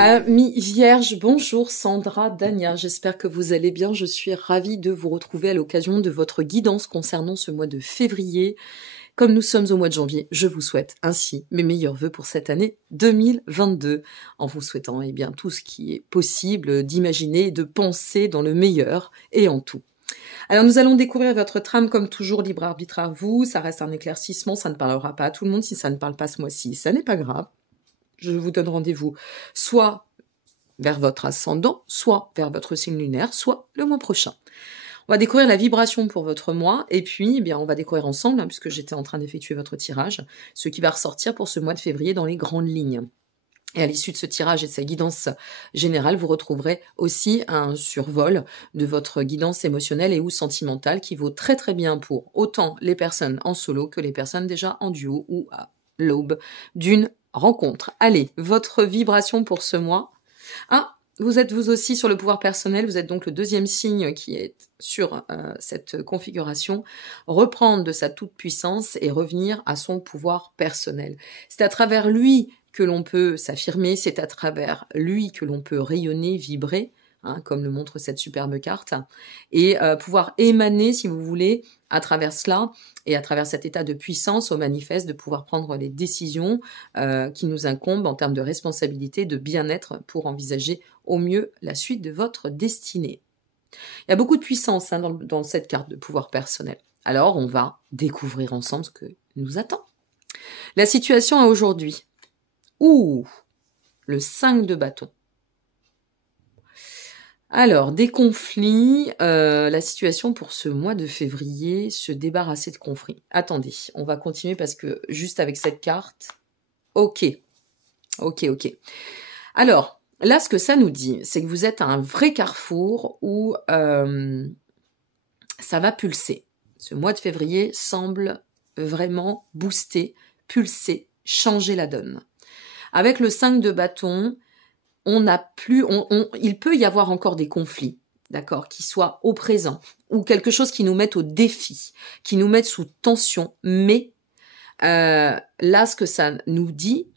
Amis vierges, bonjour Sandra, Dania, j'espère que vous allez bien. Je suis ravie de vous retrouver à l'occasion de votre guidance concernant ce mois de février. Comme nous sommes au mois de janvier, je vous souhaite ainsi mes meilleurs vœux pour cette année 2022, en vous souhaitant bien tout ce qui est possible d'imaginer et de penser dans le meilleur et en tout. Alors nous allons découvrir votre trame comme toujours, libre arbitre à vous, ça reste un éclaircissement, ça ne parlera pas à tout le monde si ça ne parle pas ce mois-ci, ça n'est pas grave. Je vous donne rendez-vous soit vers votre ascendant, soit vers votre signe lunaire, soit le mois prochain. On va découvrir la vibration pour votre mois, et puis on va découvrir ensemble, puisque j'étais en train d'effectuer votre tirage, ce qui va ressortir pour ce mois de février dans les grandes lignes. Et à l'issue de ce tirage et de sa guidance générale, vous retrouverez aussi un survol de votre guidance émotionnelle et ou sentimentale qui vaut très très bien pour autant les personnes en solo que les personnes déjà en duo ou à l'aube d'une rencontre. Allez, votre vibration pour ce mois. Vous êtes vous aussi sur le pouvoir personnel, vous êtes donc le deuxième signe qui est sur cette configuration. Reprendre de sa toute-puissance et revenir à son pouvoir personnel. C'est à travers lui que l'on peut s'affirmer, c'est à travers lui que l'on peut rayonner, vibrer, comme le montre cette superbe carte, et pouvoir émaner, si vous voulez, à travers cela, et à travers cet état de puissance au manifeste, de pouvoir prendre les décisions qui nous incombent en termes de responsabilité, de bien-être, pour envisager au mieux la suite de votre destinée. Il y a beaucoup de puissance dans cette carte de pouvoir personnel. Alors, on va découvrir ensemble ce que nous attend. La situation à aujourd'hui. Le 5 de bâton. Alors, des conflits, la situation pour ce mois de février, se débarrasser de conflits. Attendez, on va continuer parce que juste avec cette carte, ok. Alors, là, ce que ça nous dit, c'est que vous êtes à un vrai carrefour où ça va pulser. Ce mois de février semble vraiment booster, pulser, changer la donne. Avec le 5 de bâton, il peut y avoir encore des conflits, d'accord, qui soient au présent, ou quelque chose qui nous mette au défi, qui nous mette sous tension, mais là, ce que ça nous dit,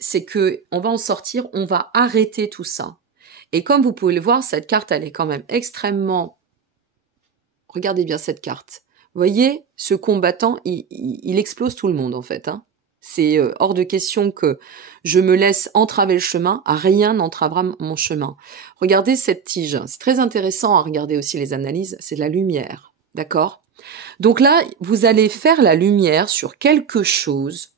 c'est que on va en sortir, on va arrêter tout ça. Et comme vous pouvez le voir, cette carte, elle est quand même extrêmement... Regardez bien cette carte. Vous voyez, ce combattant, il explose tout le monde, en fait, C'est hors de question que je me laisse entraver le chemin, rien n'entravera mon chemin. Regardez cette tige, c'est très intéressant à regarder aussi les analyses, c'est de la lumière, d'accord? Donc là, vous allez faire la lumière sur quelque chose,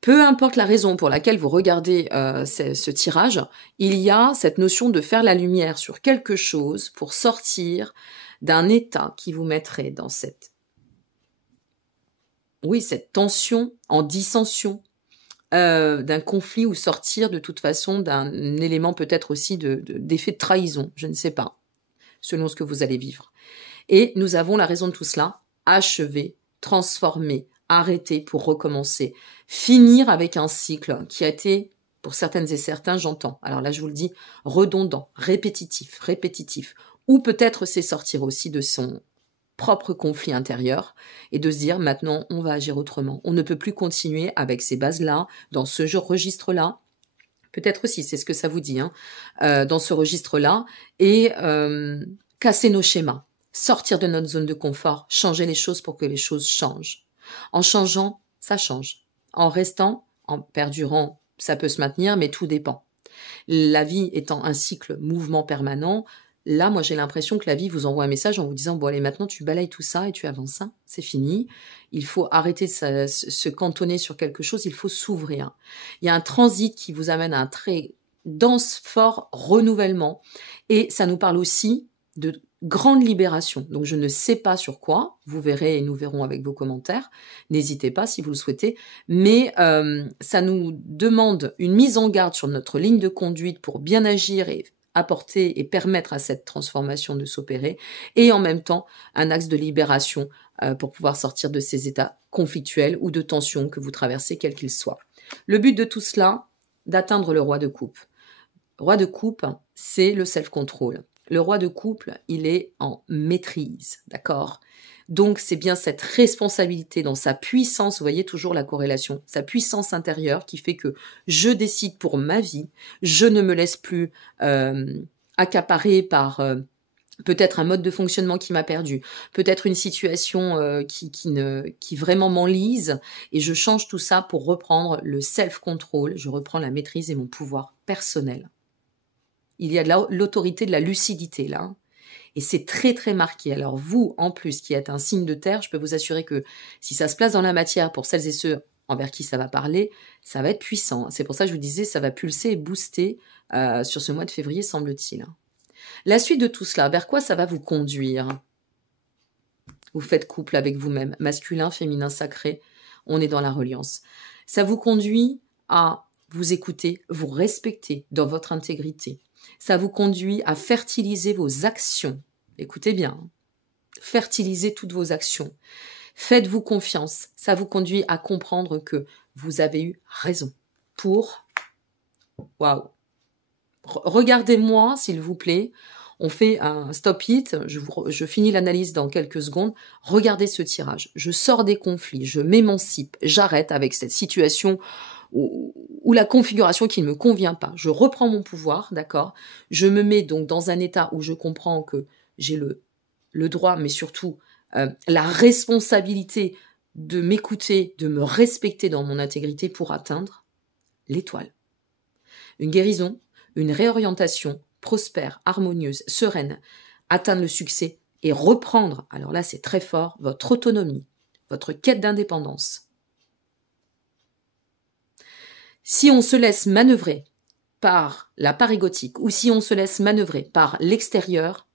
peu importe la raison pour laquelle vous regardez ce tirage, il y a cette notion de faire la lumière sur quelque chose pour sortir d'un état qui vous mettrait dans cette tension en dissension d'un conflit ou sortir de toute façon d'un élément peut-être aussi d'effet de trahison, je ne sais pas, selon ce que vous allez vivre. Et nous avons la raison de tout cela, achever, transformer, arrêter pour recommencer, finir avec un cycle qui a été, pour certaines et certains, j'entends, alors là je vous le dis, redondant, répétitif, ou peut-être c'est sortir aussi de son propre conflit intérieur et de se dire maintenant on va agir autrement. On ne peut plus continuer avec ces bases-là, dans ce registre-là, peut-être aussi, c'est ce que ça vous dit, dans ce registre-là, et casser nos schémas, sortir de notre zone de confort, changer les choses pour que les choses changent. En changeant, ça change. En restant, en perdurant, ça peut se maintenir, mais tout dépend. La vie étant un cycle mouvement permanent, là, moi, j'ai l'impression que la vie vous envoie un message en vous disant « Bon, allez, maintenant, tu balayes tout ça et tu avances. C'est fini. Il faut arrêter de se cantonner sur quelque chose. Il faut s'ouvrir. » Il y a un transit qui vous amène à un très dense, fort renouvellement. Et ça nous parle aussi de grande libération. Donc, je ne sais pas sur quoi. Vous verrez et nous verrons avec vos commentaires. N'hésitez pas si vous le souhaitez. Mais ça nous demande une mise en garde sur notre ligne de conduite pour bien agir et apporter et permettre à cette transformation de s'opérer, et en même temps un axe de libération pour pouvoir sortir de ces états conflictuels ou de tension que vous traversez, quel qu'il soit. Le but de tout cela, d'atteindre le roi de coupe. Roi de coupe, c'est le self-control. Le roi de couple, il est en maîtrise, d'accord? Donc, c'est bien cette responsabilité dans sa puissance, vous voyez toujours la corrélation, sa puissance intérieure qui fait que je décide pour ma vie, je ne me laisse plus accaparer par peut-être un mode de fonctionnement qui m'a perdu, peut-être une situation qui vraiment m'enlise, et je change tout ça pour reprendre le self-control, je reprends la maîtrise et mon pouvoir personnel. Il y a de l'autorité, de la lucidité là. Et c'est très très marqué. Alors vous, en plus, qui êtes un signe de terre, je peux vous assurer que si ça se place dans la matière pour celles et ceux envers qui ça va parler, ça va être puissant. C'est pour ça que je vous disais, ça va pulser et booster sur ce mois de février, semble-t-il. La suite de tout cela, vers quoi ça va vous conduire? Vous faites couple avec vous-même, masculin, féminin, sacré, on est dans la reliance. Ça vous conduit à vous écouter, vous respecter dans votre intégrité. Ça vous conduit à fertiliser vos actions. Écoutez bien, fertilisez toutes vos actions. Faites-vous confiance. Ça vous conduit à comprendre que vous avez eu raison pour... Waouh! Regardez-moi, s'il vous plaît. On fait un stop it. Je finis l'analyse dans quelques secondes. Regardez ce tirage. Je sors des conflits. Je m'émancipe. J'arrête avec cette situation ou la configuration qui ne me convient pas. Je reprends mon pouvoir, d'accord? Je me mets donc dans un état où je comprends que j'ai le droit, mais surtout la responsabilité de m'écouter, de me respecter dans mon intégrité pour atteindre l'étoile. Une guérison, une réorientation prospère, harmonieuse, sereine, atteindre le succès et reprendre, alors là c'est très fort, votre autonomie, votre quête d'indépendance. Si on se laisse manœuvrer par la part égotique ou si on se laisse manœuvrer par l'extérieur,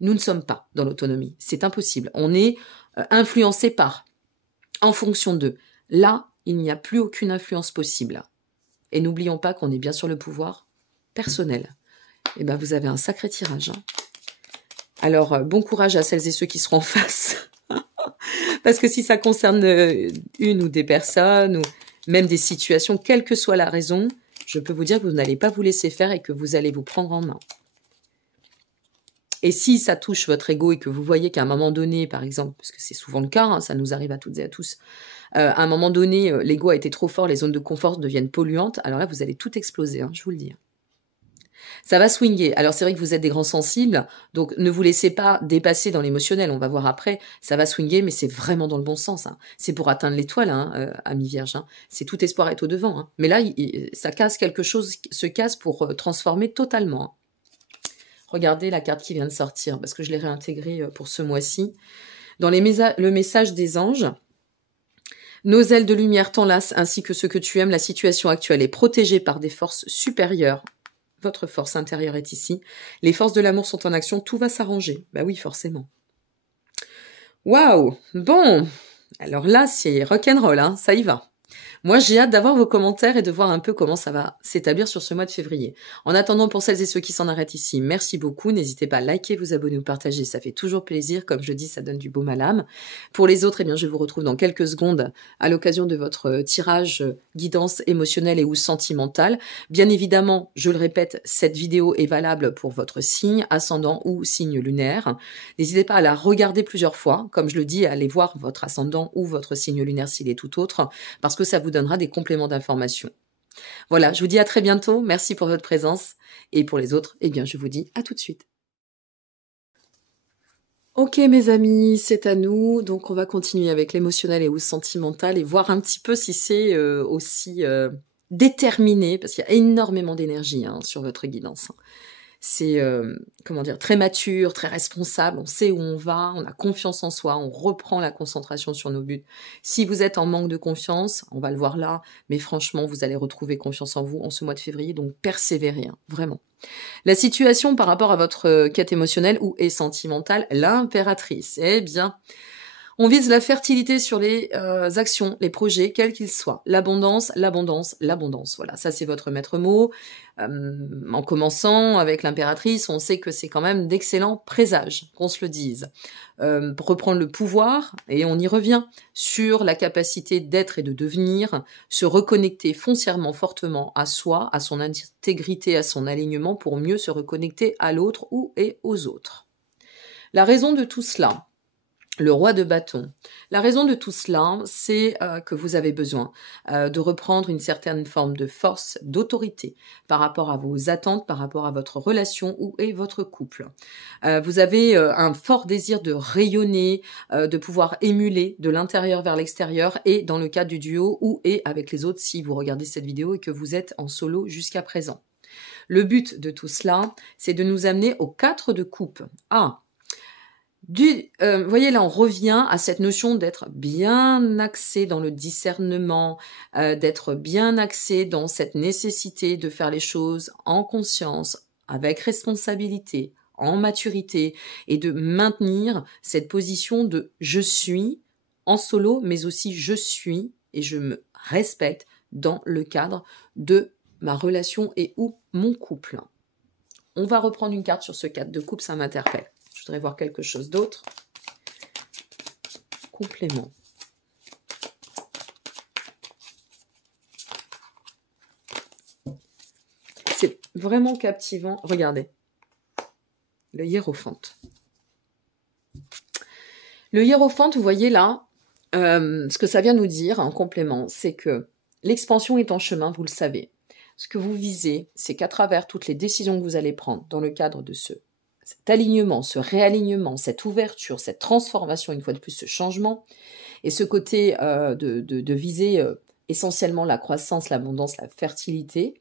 nous ne sommes pas dans l'autonomie. C'est impossible. On est influencé par, en fonction d'eux. Là, il n'y a plus aucune influence possible. Et n'oublions pas qu'on est bien sur le pouvoir personnel. Eh bien, vous avez un sacré tirage. Hein. Alors, bon courage à celles et ceux qui seront en face. Parce que si ça concerne une ou des personnes ou même des situations, quelle que soit la raison, je peux vous dire que vous n'allez pas vous laisser faire et que vous allez vous prendre en main. Et si ça touche votre ego et que vous voyez qu'à un moment donné, par exemple, parce que c'est souvent le cas, hein, ça nous arrive à toutes et à tous, à un moment donné, l'ego a été trop fort, les zones de confort deviennent polluantes, alors là, vous allez tout exploser, hein, je vous le dis. Ça va swinger. Alors c'est vrai que vous êtes des grands sensibles, donc ne vous laissez pas dépasser dans l'émotionnel, on va voir après, ça va swinger, mais c'est vraiment dans le bon sens. Hein. C'est pour atteindre l'étoile, hein, ami Vierge. Hein. C'est tout espoir est au devant. Hein. Mais là, ça casse quelque chose, se casse pour transformer totalement. Hein. Regardez la carte qui vient de sortir, parce que je l'ai réintégrée pour ce mois-ci. Dans le message des anges, nos ailes de lumière t'enlacent ainsi que ce que tu aimes. La situation actuelle est protégée par des forces supérieures. Votre force intérieure est ici. Les forces de l'amour sont en action. Tout va s'arranger. Bah oui, forcément. Waouh! Bon. Alors là, c'est rock'n'roll, hein. Ça y va. Moi, j'ai hâte d'avoir vos commentaires et de voir un peu comment ça va s'établir sur ce mois de février. En attendant, pour celles et ceux qui s'en arrêtent ici, merci beaucoup. N'hésitez pas à liker, vous abonner ou partager. Ça fait toujours plaisir. Comme je dis, ça donne du baume à l'âme. Pour les autres, eh bien, je vous retrouve dans quelques secondes à l'occasion de votre tirage guidance émotionnelle et ou sentimentale. Bien évidemment, je le répète, cette vidéo est valable pour votre signe, ascendant ou signe lunaire. N'hésitez pas à la regarder plusieurs fois. Comme je le dis, à aller voir votre ascendant ou votre signe lunaire s'il est tout autre, parce que ça vous donnera des compléments d'information. Voilà, je vous dis à très bientôt. Merci pour votre présence. Et pour les autres, eh bien, je vous dis à tout de suite. Ok mes amis, c'est à nous. Donc on va continuer avec l'émotionnel et ou sentimental et voir un petit peu si c'est aussi déterminé, parce qu'il y a énormément d'énergie hein, sur votre guidance. C'est, comment dire, très mature, très responsable, on sait où on va, on a confiance en soi, on reprend la concentration sur nos buts. Si vous êtes en manque de confiance, on va le voir là, mais franchement, vous allez retrouver confiance en vous en ce mois de février, donc persévérez, hein, vraiment. La situation par rapport à votre quête émotionnelle ou est sentimentale, l'impératrice, eh bien... On vise la fertilité sur les actions, les projets, quels qu'ils soient. L'abondance, l'abondance, l'abondance. Voilà, ça c'est votre maître mot. En commençant avec l'impératrice, on sait que c'est quand même d'excellents présages, qu'on se le dise. Reprendre le pouvoir, et on y revient, sur la capacité d'être et de devenir, se reconnecter foncièrement, fortement à soi, à son intégrité, à son alignement, pour mieux se reconnecter à l'autre ou et aux autres. La raison de tout cela, Le roi de bâton. La raison de tout cela, c'est que vous avez besoin de reprendre une certaine forme de force, d'autorité par rapport à vos attentes, par rapport à votre relation ou et votre couple. Vous avez un fort désir de rayonner, de pouvoir émuler de l'intérieur vers l'extérieur et dans le cas du duo ou et avec les autres si vous regardez cette vidéo et que vous êtes en solo jusqu'à présent. Le but de tout cela, c'est de nous amener au 4 de coupe. Vous voyez là, on revient à cette notion d'être bien axé dans le discernement, d'être bien axé dans cette nécessité de faire les choses en conscience, avec responsabilité, en maturité, et de maintenir cette position de je suis en solo, mais aussi je suis et je me respecte dans le cadre de ma relation et ou mon couple. On va reprendre une carte sur ce 4 de coupe, ça m'interpelle. Je voudrais voir quelque chose d'autre. Complément. C'est vraiment captivant. Regardez. Le hiérophante. Le hiérophante, vous voyez là, ce que ça vient nous dire en complément, c'est que l'expansion est en chemin, vous le savez. Ce que vous visez, c'est qu'à travers toutes les décisions que vous allez prendre dans le cadre de cet alignement, ce réalignement, cette ouverture, cette transformation, une fois de plus, ce changement, et ce côté de viser essentiellement la croissance, l'abondance, la fertilité,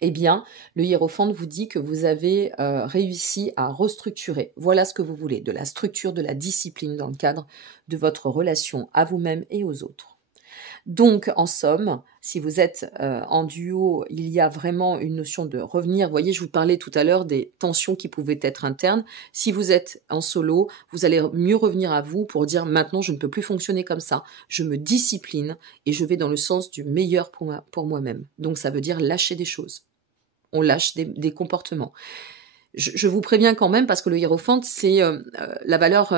eh bien, le hiérophante vous dit que vous avez réussi à restructurer. Voilà ce que vous voulez, de la structure, de la discipline dans le cadre de votre relation à vous-même et aux autres. Donc, en somme, si vous êtes en duo, il y a vraiment une notion de revenir. Vous voyez, je vous parlais tout à l'heure des tensions qui pouvaient être internes. Si vous êtes en solo, vous allez mieux revenir à vous pour dire maintenant, je ne peux plus fonctionner comme ça. Je me discipline et je vais dans le sens du meilleur pour moi-même. Donc, ça veut dire lâcher des choses. On lâche des comportements. Je vous préviens quand même parce que le hiérophante, c'est la valeur...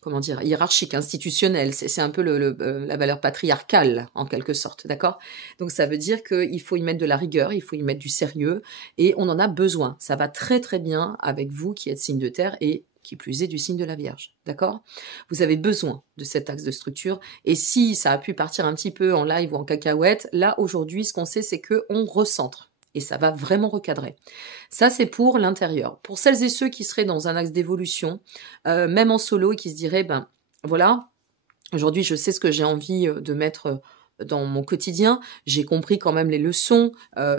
comment dire, hiérarchique, institutionnelle, c'est un peu la valeur patriarcale, en quelque sorte, d'accord? Donc ça veut dire qu'il faut y mettre de la rigueur, il faut y mettre du sérieux, et on en a besoin. Ça va très très bien avec vous qui êtes signe de terre, et qui plus est du signe de la Vierge, d'accord? Vous avez besoin de cet axe de structure, et si ça a pu partir un petit peu en live ou en cacahuète, là, aujourd'hui, ce qu'on sait, c'est qu'on recentre. Et ça va vraiment recadrer. Ça, c'est pour l'intérieur. Pour celles et ceux qui seraient dans un axe d'évolution, même en solo, et qui se diraient, ben voilà, aujourd'hui, je sais ce que j'ai envie de mettre dans mon quotidien, j'ai compris quand même les leçons,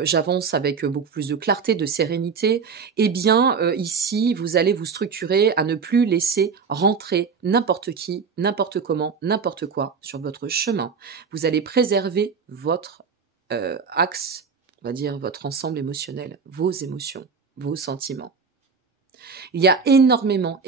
j'avance avec beaucoup plus de clarté, de sérénité, eh bien, ici, vous allez vous structurer à ne plus laisser rentrer n'importe qui, n'importe comment, n'importe quoi sur votre chemin. Vous allez préserver votre axe, on va dire votre ensemble émotionnel, vos émotions, vos sentiments. Il y a énormément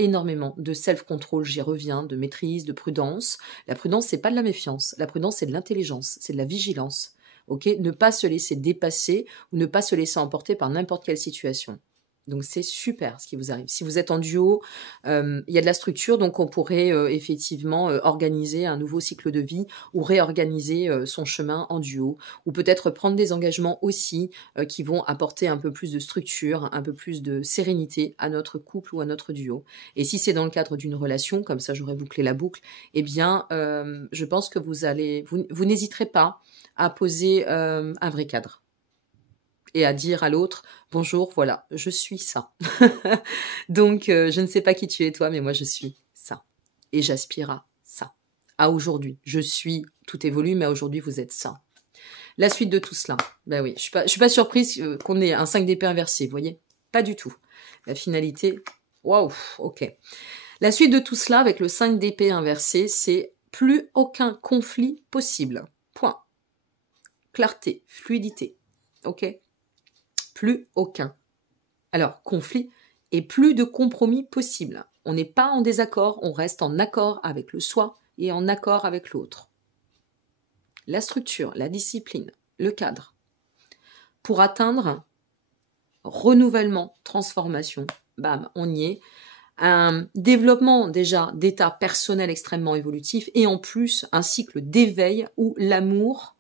de self-control, j'y reviens, de maîtrise, de prudence. La prudence, c'est pas de la méfiance. La prudence, c'est de l'intelligence, c'est de la vigilance. Ok, ne pas se laisser dépasser ou ne pas se laisser emporter par n'importe quelle situation. Donc c'est super ce qui vous arrive. Si vous êtes en duo, il y a de la structure, donc on pourrait effectivement organiser un nouveau cycle de vie ou réorganiser son chemin en duo, ou peut-être prendre des engagements aussi qui vont apporter un peu plus de structure, un peu plus de sérénité à notre couple ou à notre duo. Et si c'est dans le cadre d'une relation, comme ça j'aurais bouclé la boucle, eh bien je pense que vous n'hésiterez pas à poser un vrai cadre. Et à dire à l'autre, bonjour, voilà, je suis ça. Donc, je ne sais pas qui tu es toi, mais moi, je suis ça. Et j'aspire à ça. À aujourd'hui. Je suis, tout évolue, mais aujourd'hui, vous êtes ça. La suite de tout cela. Ben oui, je suis pas surprise qu'on ait un 5 d'épée inversé, vous voyez? Pas du tout. La finalité, waouh, ok. La suite de tout cela, avec le 5 d'épée inversé, c'est plus aucun conflit possible. Point. Clarté, fluidité. Ok? Plus aucun. Alors, conflit et plus de compromis possible. On n'est pas en désaccord, on reste en accord avec le soi et en accord avec l'autre. La structure, la discipline, le cadre. Pour atteindre renouvellement, transformation, bam, on y est. Un développement déjà d'état personnel extrêmement évolutif et en plus un cycle d'éveil où l'amour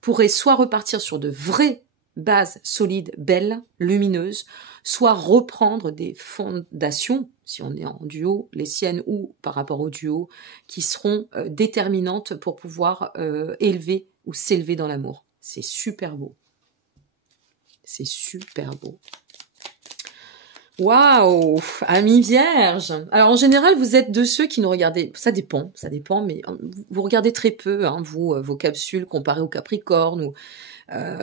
pourrait soit repartir sur de vraies bases solides, belles, lumineuses, soit reprendre des fondations si on est en duo, les siennes ou par rapport au duo, qui seront déterminantes pour pouvoir élever ou s'élever dans l'amour. C'est super beau. C'est super beau. Waouh, amis vierges. Alors en général, vous êtes de ceux qui nous regardez, ça dépend, mais vous regardez très peu, hein, vous, vos capsules comparées au Capricorne,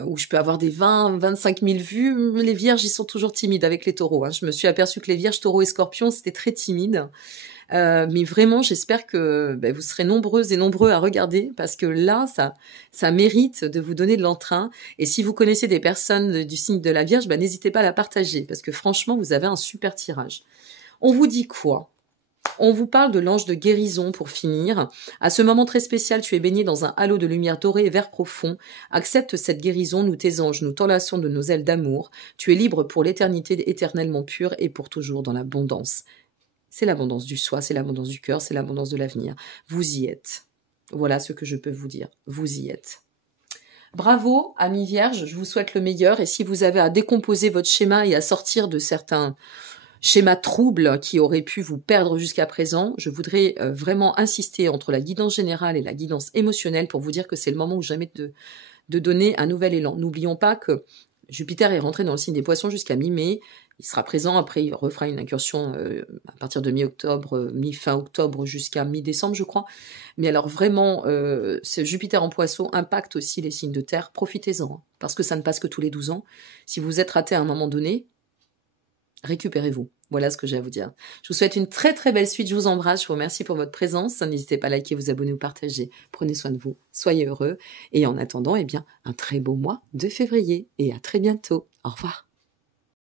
où je peux avoir des 20, 25 000 vues. Les vierges, ils sont toujours timides avec les taureaux. Hein. Je me suis aperçue que les vierges, taureaux et scorpions, c'était très timide. Mais vraiment, j'espère que vous serez nombreuses et nombreux à regarder parce que là, ça mérite de vous donner de l'entrain. Et si vous connaissez des personnes du signe de la Vierge, n'hésitez pas à la partager parce que franchement, vous avez un super tirage. On vous dit quoi ? On vous parle de l'ange de guérison pour finir. À ce moment très spécial, tu es baigné dans un halo de lumière dorée et vert profond. Accepte cette guérison, nous tes anges, nous t'enlaçons de nos ailes d'amour. Tu es libre pour l'éternité éternellement pure et pour toujours dans l'abondance. C'est l'abondance du soi, c'est l'abondance du cœur, c'est l'abondance de l'avenir. Vous y êtes. Voilà ce que je peux vous dire. Vous y êtes. Bravo, amis vierges, je vous souhaite le meilleur. Et si vous avez à décomposer votre schéma et à sortir de certains schémas troubles qui auraient pu vous perdre jusqu'à présent, je voudrais vraiment insister entre la guidance générale et la guidance émotionnelle pour vous dire que c'est le moment ou jamais de donner un nouvel élan. N'oublions pas que Jupiter est rentré dans le signe des Poissons jusqu'à mi-mai. Il sera présent, après il refera une incursion à partir de mi-octobre, mi-fin octobre jusqu'à mi-décembre, je crois. Mais alors vraiment, ce Jupiter en Poisson impacte aussi les signes de terre. Profitez-en, hein, parce que ça ne passe que tous les 12 ans. Si vous êtes raté à un moment donné, récupérez-vous. Voilà ce que j'ai à vous dire. Je vous souhaite une très très belle suite. Je vous embrasse. Je vous remercie pour votre présence. N'hésitez pas à liker, vous abonner ou partager. Prenez soin de vous. Soyez heureux. Et en attendant, un très beau mois de février. Et à très bientôt. Au revoir.